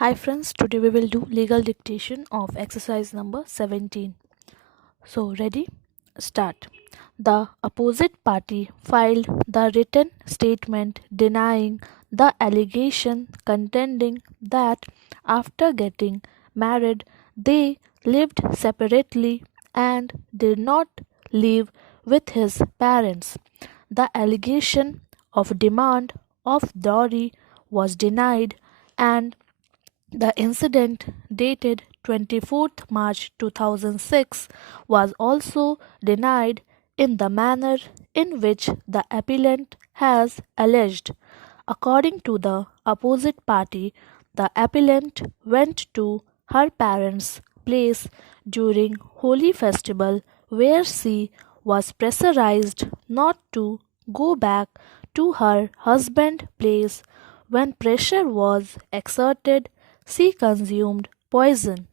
Hi friends, today we will do legal dictation of exercise number 17. So ready? Start. The opposite party filed the written statement denying the allegation contending that after getting married they lived separately and did not live with his parents. The allegation of demand of dowry was denied and the incident, dated 24th March 2006, was also denied in the manner in which the appellant has alleged. According to the opposite party, the appellant went to her parents' place during Holy Festival where she was pressurized not to go back to her husband's place. When pressure was exerted, she consumed poison.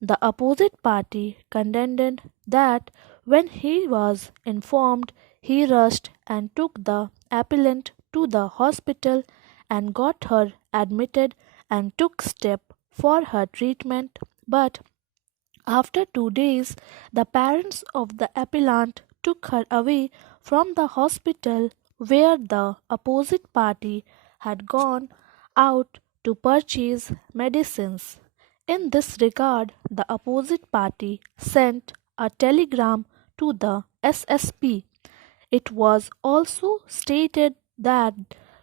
The opposite party contended that when he was informed, he rushed and took the appellant to the hospital and got her admitted and took step for her treatment. But after 2 days, the parents of the appellant took her away from the hospital where the opposite party had gone out to purchase medicines. In this regard, the opposite party sent a telegram to the SSP. It was also stated that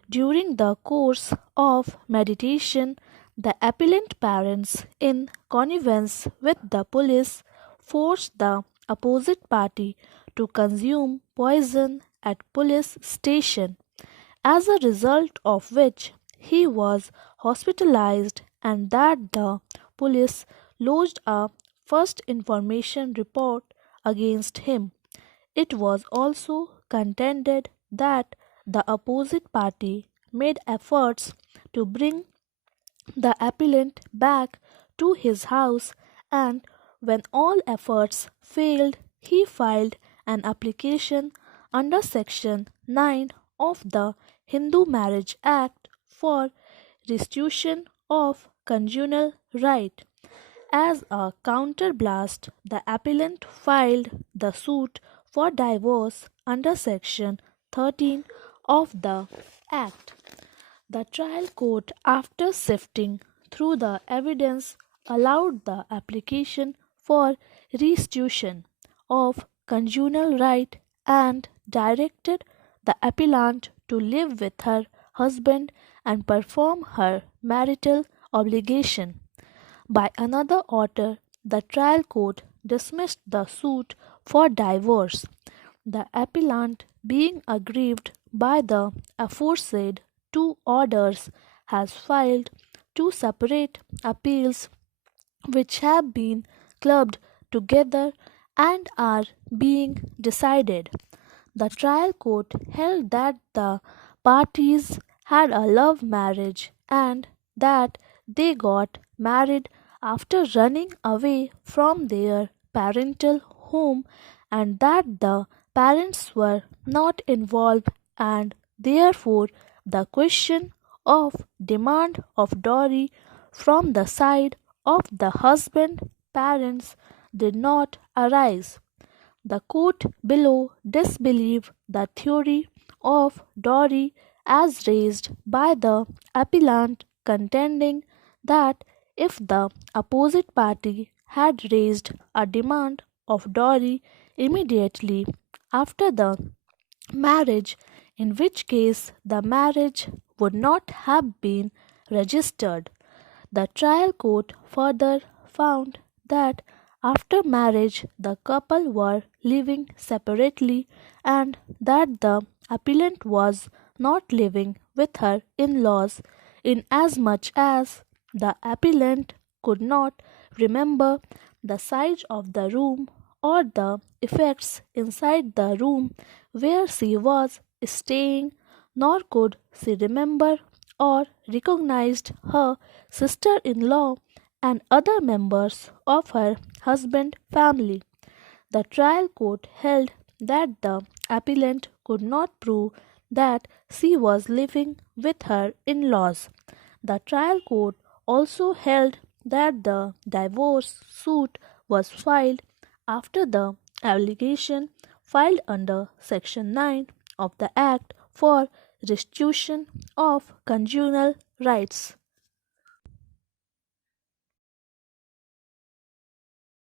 during the course of meditation, the appellant parents, in connivance with the police, forced the opposite party to consume poison at police station, as a result of which he was hospitalized and that the police lodged a first information report against him. It was also contended that the opposite party made efforts to bring the appellant back to his house, and when all efforts failed, he filed an application under Section 9 of the Hindu Marriage Act for restitution of conjugal right. As a counterblast, the appellant filed the suit for divorce under Section 13 of the Act. The trial court, after sifting through the evidence, allowed the application for restitution of conjugal right and directed the appellant to live with her husband and perform her marital obligation. By another order, the trial court dismissed the suit for divorce. The appellant, being aggrieved by the aforesaid two orders, has filed two separate appeals which have been clubbed together and are being decided. The trial court held that the parties had a love marriage and that they got married after running away from their parental home and that the parents were not involved, and therefore the question of demand of dowry from the side of the husband parents did not arise. The court below disbelieved the theory of dowry as raised by the appellant, contending that if the opposite party had raised a demand of dowry immediately after the marriage, in which case the marriage would not have been registered. The trial court further found that after marriage the couple were living separately and that the appellant was not living with her in laws, inasmuch as the appellant could not remember the size of the room or the effects inside the room where she was staying, nor could she remember or recognized her sister in law and other members of her husband's family. The trial court held that the appellant could not prove that she was living with her in laws. The trial court also held that the divorce suit was filed after the allegation filed under Section 9 of the Act for Restitution of Conjugal Rights.